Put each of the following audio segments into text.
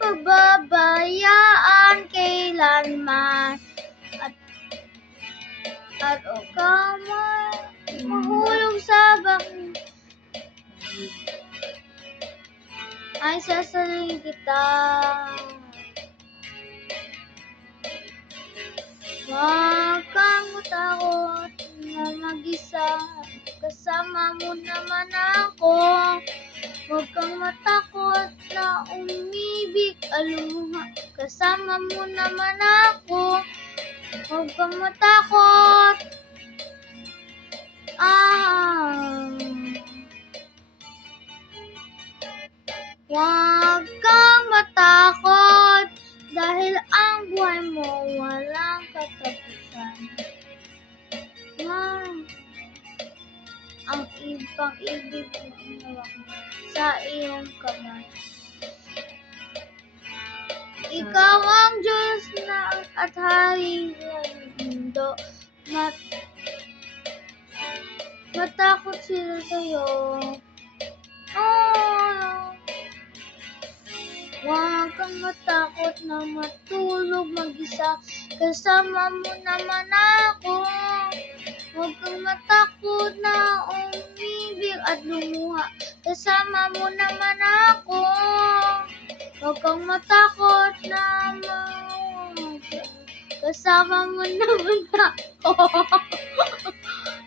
pababayaan kailanman. At huwag kang mahulog sa bangin. Ay sasaluhin kita. Huwag kang matakot na mag-isa, kasama mo naman ako. Huwag kang matakot na umibig, alumuha, kasama mo naman ako. Huwag kang matakot. Huwag kang matakot dahil ang buhay mo walang katapusan. Ang ibig mo sa iyong kamay. Ikaw ang Diyos na at hari ng mundo. Matakot sila sa'yo. Huwag kang matakot na matulog mag-isa, kasama mo naman ako. Huwag kang matakot na umibig at lumuha, kasama mo naman ako. Huwag kang matakot na kasama mo naman ako.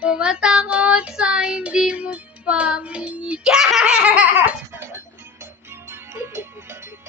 Huwag matakot sa hindi mo pamilya.